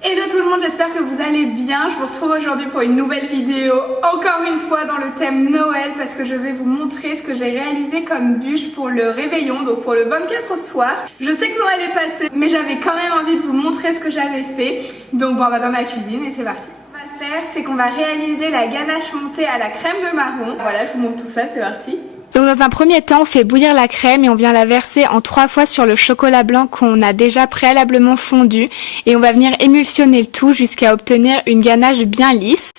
Hello tout le monde, j'espère que vous allez bien. Je vous retrouve aujourd'hui pour une nouvelle vidéo, encore une fois dans le thème Noël, parce que je vais vous montrer ce que j'ai réalisé comme bûche pour le réveillon, donc pour le 24 au soir. Je sais que Noël est passé, mais j'avais quand même envie de vous montrer ce que j'avais fait. Donc bon, on va dans ma cuisine et c'est parti. Ce qu'on va faire, c'est qu'on va réaliser la ganache montée à la crème de marron. Voilà, je vous montre tout ça, c'est parti. Donc dans un premier temps, on fait bouillir la crème et on vient la verser en 3 fois sur le chocolat blanc qu'on a déjà préalablement fondu et on va venir émulsionner le tout jusqu'à obtenir une ganache bien lisse.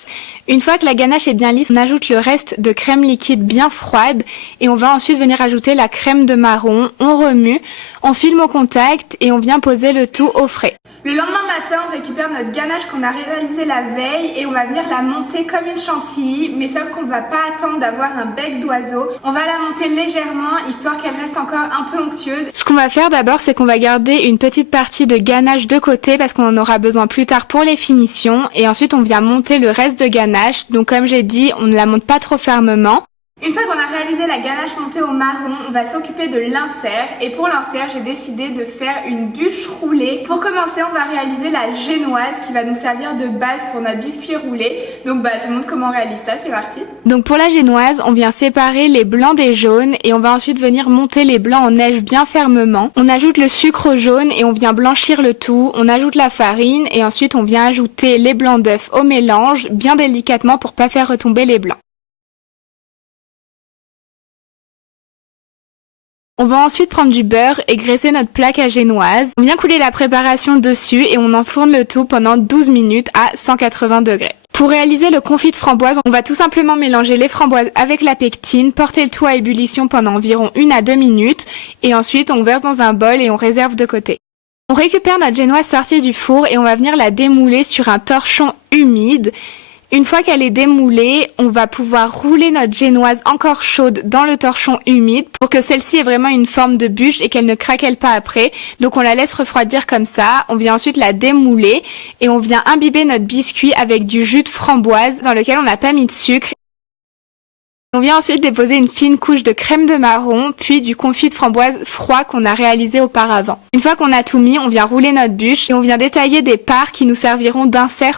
Une fois que la ganache est bien lisse, on ajoute le reste de crème liquide bien froide et on va ensuite venir ajouter la crème de marron, on remue, on filme au contact et on vient poser le tout au frais. Le lendemain matin, on récupère notre ganache qu'on a réalisée la veille et on va venir la monter comme une chantilly, mais sauf qu'on ne va pas attendre d'avoir un bec d'oiseau. On va la monter légèrement, histoire qu'elle reste encore un peu onctueuse. Ce qu'on va faire d'abord, c'est qu'on va garder une petite partie de ganache de côté parce qu'on en aura besoin plus tard pour les finitions. Et ensuite, on vient monter le reste de ganache. Donc comme j'ai dit, on ne la monte pas trop fermement. Une fois qu'on a réalisé la ganache montée au marron, on va s'occuper de l'insert. Et pour l'insert, j'ai décidé de faire une bûche roulée. Pour commencer, on va réaliser la génoise qui va nous servir de base pour notre biscuit roulé. Donc je vous montre comment on réalise ça, c'est parti. Donc pour la génoise, on vient séparer les blancs des jaunes et on va ensuite venir monter les blancs en neige bien fermement. On ajoute le sucre jaune et on vient blanchir le tout. On ajoute la farine et ensuite on vient ajouter les blancs d'œufs au mélange bien délicatement pour pas faire retomber les blancs. On va ensuite prendre du beurre et graisser notre plaque à génoise. On vient couler la préparation dessus et on enfourne le tout pendant 12 minutes à 180 degrés. Pour réaliser le confit de framboise, on va tout simplement mélanger les framboises avec la pectine, porter le tout à ébullition pendant environ 1 à 2 minutes et ensuite on verse dans un bol et on réserve de côté. On récupère notre génoise sortie du four et on va venir la démouler sur un torchon humide. Une fois qu'elle est démoulée, on va pouvoir rouler notre génoise encore chaude dans le torchon humide pour que celle-ci ait vraiment une forme de bûche et qu'elle ne craquelle pas après. Donc on la laisse refroidir comme ça, on vient ensuite la démouler et on vient imbiber notre biscuit avec du jus de framboise dans lequel on n'a pas mis de sucre. On vient ensuite déposer une fine couche de crème de marron, puis du confit de framboise froid qu'on a réalisé auparavant. Une fois qu'on a tout mis, on vient rouler notre bûche et on vient détailler des parts qui nous serviront d'insert.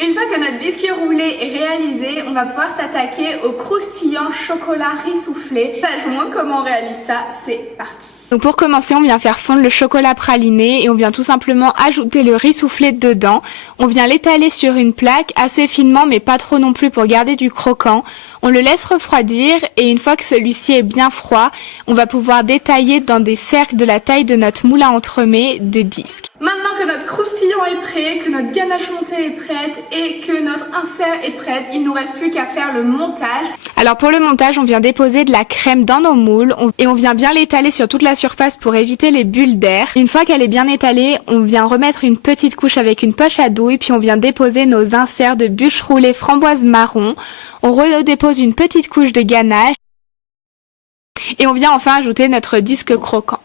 Une fois que notre biscuit roulé est réalisé, on va pouvoir s'attaquer au croustillant chocolat riz soufflé. Je vous montre comment on réalise ça, c'est parti. Donc pour commencer, on vient faire fondre le chocolat praliné et on vient tout simplement ajouter le riz soufflé dedans. On vient l'étaler sur une plaque assez finement mais pas trop non plus pour garder du croquant. On le laisse refroidir et une fois que celui-ci est bien froid, on va pouvoir détailler dans des cercles de la taille de notre moule à entremets des disques. Maintenant que notre croustillant est prêt, que notre ganache montée est prête et que notre insert est prête, il ne nous reste plus qu'à faire le montage. Alors pour le montage, on vient déposer de la crème dans nos moules et on vient bien l'étaler sur toute la surface pour éviter les bulles d'air. Une fois qu'elle est bien étalée, on vient remettre une petite couche avec une poche à douille puis on vient déposer nos inserts de bûche roulée framboise marron. On redépose une petite couche de ganache et on vient enfin ajouter notre disque croquant.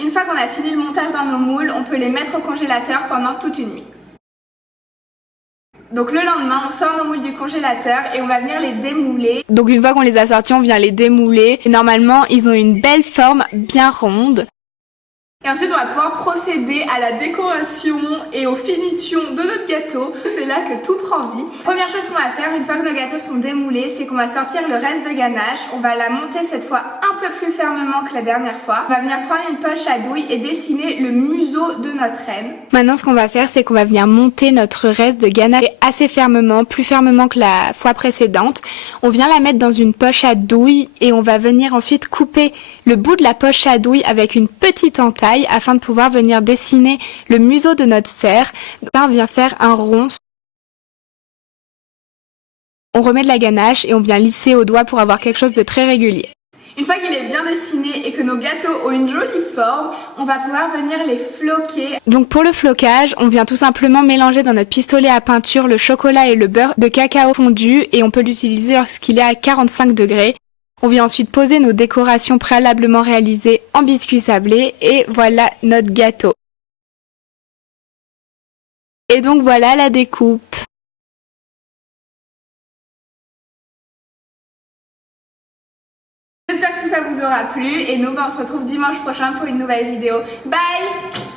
Une fois qu'on a fini le montage dans nos moules, on peut les mettre au congélateur pendant toute une nuit. Donc le lendemain, on sort nos moules du congélateur et on va venir les démouler. Donc une fois qu'on les a sortis, on vient les démouler. Et normalement, ils ont une belle forme bien ronde. Et ensuite, on va pouvoir procéder à la décoration et aux finitions de notre gâteau. C'est là que tout prend vie. Première chose qu'on va faire, une fois que nos gâteaux sont démoulés, c'est qu'on va sortir le reste de ganache. On va la monter cette fois un peu plus fermement que la dernière fois. On va venir prendre une poche à douille et dessiner le museau de notre reine. Maintenant, ce qu'on va faire, c'est qu'on va venir monter notre reste de ganache assez fermement, plus fermement que la fois précédente. On vient la mettre dans une poche à douille et on va venir ensuite couper le bout de la poche à douille avec une petite entaille afin de pouvoir venir dessiner le museau de notre cerf. Là, on vient faire un rond. On remet de la ganache et on vient lisser au doigt pour avoir quelque chose de très régulier. Une fois qu'il est bien dessiné et que nos gâteaux ont une jolie forme, on va pouvoir venir les floquer. Donc pour le flocage, on vient tout simplement mélanger dans notre pistolet à peinture le chocolat et le beurre de cacao fondu et on peut l'utiliser lorsqu'il est à 45 degrés. On vient ensuite poser nos décorations préalablement réalisées en biscuits sablés et voilà notre gâteau. Et donc voilà la découpe. J'espère que tout ça vous aura plu et nous on se retrouve dimanche prochain pour une nouvelle vidéo. Bye!